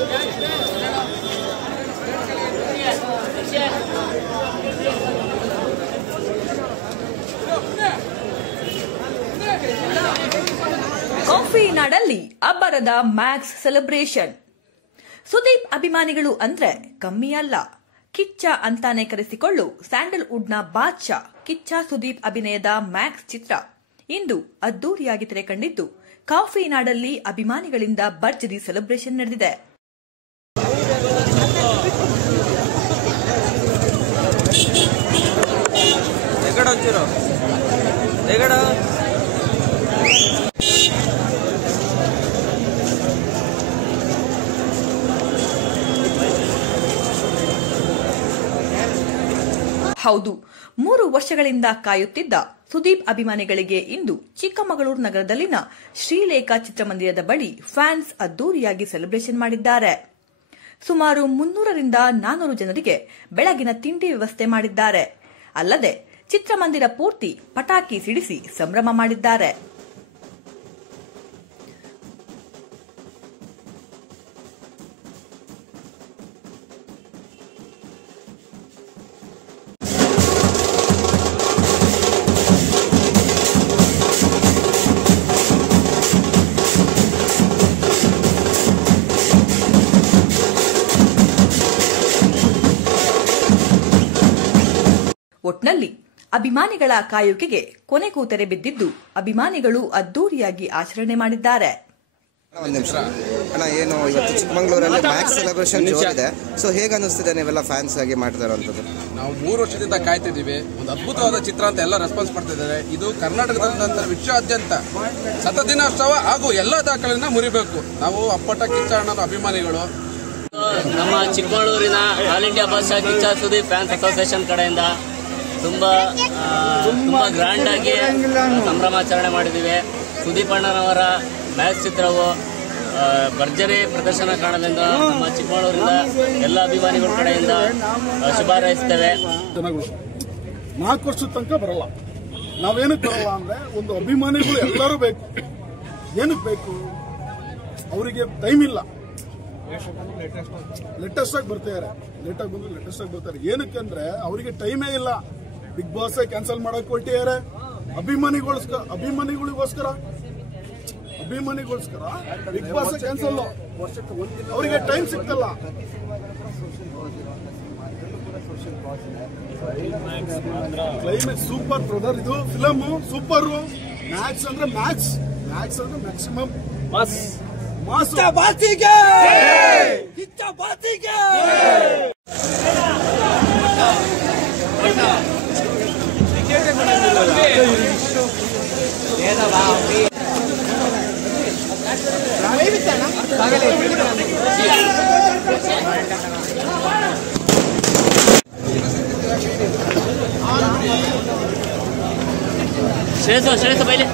Coffee ನಾಡಲ್ಲಿ ಅಬ್ಬರದ Max celebration. Sudeep ಅಭಿಮಾನಿಗಳು ಅಂದ್ರೆ ಕಮ್ಮಿ ಅಲ್ಲ. ಕಿಚ್ಚ ಅಂತಾನೆ ಕರೆಸಿಕೊಳ್ಳು ಸ್ಯಾಂಡಲ್ವುಡ್ನ ಬಾದ್ಶಾ ಕಿಚ್ಚ ಸುದೀಪ್ ಅಭಿನಯದ ಮ್ಯಾಕ್ಸ್ ಚಿತ್ರ ಇಂದು ಅದ್ದೂರಿಯಾಗಿ ತೆರೆ ಕಂಡಿದ್ದು, ಕಾಫಿ ನಾಡಲ್ಲಿ ಅಭಿಮಾನಿಗಳಿಂದ ಭರ್ಜರಿ ಸೆಲೆಬ್ರೇಷನ್ ನಡೆದಿದೆ. ಹೌದು, 3 ವರ್ಷಗಳಿಂದ ಕಾಯುತ್ತಿದ್ದ ಸುದೀಪ್ ಅಭಿಮಾನಿಗಳಿಗೆ ಇಂದು ಚಿಕ್ಕಮಗಳೂರು ನಗರದಲ್ಲಿನ ಶ್ರೀಲೇಖಾ ಚಿತ್ರಮಂದಿರದ ಬಳಿ ಫ್ಯಾನ್ಸ್ ಅದ್ದೂರಿಯಾಗಿ ಸೆಲೆಬ್ರೇಷನ್ ಮಾಡಿದ್ದಾರೆ. ಸುಮಾರು 300ರಿಂದ 400 ಜನರಿಗೆ ಬೆಳಗಿನ ತಿಂಡಿ ವ್ಯವಸ್ಥೆ ಮಾಡಿದ್ದಾರೆ. ಅಲ್ಲದೆ ಚಿತ್ರಮಂದಿರ ಪೂರ್ತಿ ಪಟಾಕಿ ಸಿಡಿಸಿ ಸಂಭ್ರಮ ಮಾಡಿದ್ದಾರೆ. ಒಟ್ನಲ್ಲಿ ಅಭಿಮಾನಿಗಳ ಕಾಯುವಿಕೆಗೆ ಕೊನೆಗೂ ತೆರೆ ಬಿದ್ದಿದ್ದು, ಅಭಿಮಾನಿಗಳು ಅದ್ದೂರಿಯಾಗಿ ಆಚರಣೆ ಮಾಡಿದ್ದಾರೆ. ಒಂದು ನಿಮಿಷ ಅಣ್ಣ, ಏನು ಇವತ್ತು ಚಿಕ್ಕಮಗಳೂರಲ್ಲಿ ಮ್ಯಾಕ್ಸ್ ಸೆಲೆಬ್ರೇಷನ್ ಜೋರಿದೆ. ಸೊ ಹೇಗೆ ಅನಿಸ್ತಿದೆ ನೀವೆಲ್ಲ ಫ್ಯಾನ್ಸ್ ಆಗಿ ಮಾಡ್ತಿರೋಂಥದ್ದು? ನಾವು 3 ವರ್ಷದಿಂದ ಕಾಯ್ತಿದ್ದೀವಿ. ಒಂದು ಅದ್ಭುತವಾದ ಚಿತ್ರ ಅಂತ ಎಲ್ಲ ರೆಸ್ಪಾನ್ಸ್ ಮಾಡ್ತಿದ್ದಾರೆ. ಇದು ಕರ್ನಾಟಕದ ವಿಶ್ವಾದ್ಯಂತ ಶತದಿನೋತ್ಸವ ಹಾಗೂ ಎಲ್ಲ ದಾಖಲೆಯನ್ನ ಮುರಿಬೇಕು. ನಾವು ಅಪ್ಪಟ ಕಿಚ್ಚ ಅಣ್ಣನ ಅಭಿಮಾನಿಗಳು. ನಮ್ಮ ಚಿಕ್ಕಮಗಳೂರಿನ ಆಲ್ ಇಂಡಿಯಾ ಬಾದ್ಶಾ ಕಿಚ್ಚ ಸುದೀಪ್ ಫ್ಯಾನ್ಸ್ ಅಸೋಸಿಯೇಷನ್ ಕಡೆಯಿಂದ ತುಂಬಾ ಗ್ರ್ಯಾಂಡ್ ಆಗಿ ಸಂಭ್ರಮಾಚರಣೆ ಮಾಡಿದ್ದೀವಿ. ಸುದೀಪ್ ಅಣ್ಣನವರ ಮ್ಯಾಕ್ಸ್ ಚಿತ್ರವು ಭರ್ಜರಿ ಪ್ರದರ್ಶನ ಕಾಣಲೆಂದು ನಮ್ಮ ಚಿಕ್ಕಮಗಳೂರಿನ ಎಲ್ಲ ಅಭಿಮಾನಿಗಳ ಕಡೆಯಿಂದ ಶುಭ ಹಾರೈಸುತ್ತೇವೆ. 4 ವರ್ಷದ ತನಕ ಬರಲ್ಲ. ನಾವೇನಕ್ಕೆ ಬರಲ್ಲ ಅಂದ್ರೆ, ಒಂದು ಅಭಿಮಾನಿಗಳು ಎಲ್ಲರೂ ಬೇಕು. ಏನಕ್ಕೆ ಬೇಕು? ಅವರಿಗೆ ಟೈಮ್ ಇಲ್ಲ. ಲೇಟೆಸ್ಟ್ ಆಗಿ ಬರ್ತಾರೆ, ಲೇಟಾಗಿ ಬಂದು ಲೇಟೆಸ್ಟ್ ಆಗಿ ಬರ್ತಾರೆ. ಏನಕ್ಕೆ ಅಂದ್ರೆ ಅವರಿಗೆ ಟೈಮೇ ಇಲ್ಲ. ಬಿಗ್ ಬಾಸ್ ಕ್ಯಾನ್ಸಲ್ ಮಾಡಕ್ ಹೊರಟಿದ್ದಾರೆ. ಅಭಿಮಾನಿಗಳಿಗೋಸ್ಕರ ಬಿಗ್ ಬಾಸ್ ಕ್ಯಾನ್ಸಲ್. ಅವರಿಗೆ ಟೈಮ್ ಸಿಗ್ತಲ್ಲ. Climax super brother. ಇದು ಫಿಲಮ್ ಸೂಪರ್. ಮ್ಯಾಕ್ಸ್ ಅಂದ್ರೆ ಮ್ಯಾಕ್ಸಿಮಮ್ ಮಾಸ್. ಬಾತಿಗೆ ಕಿಚ್ಚ ಬಾತಿಗೆ. ಶ್ರೇಯಸ್ ಬೈಲೆ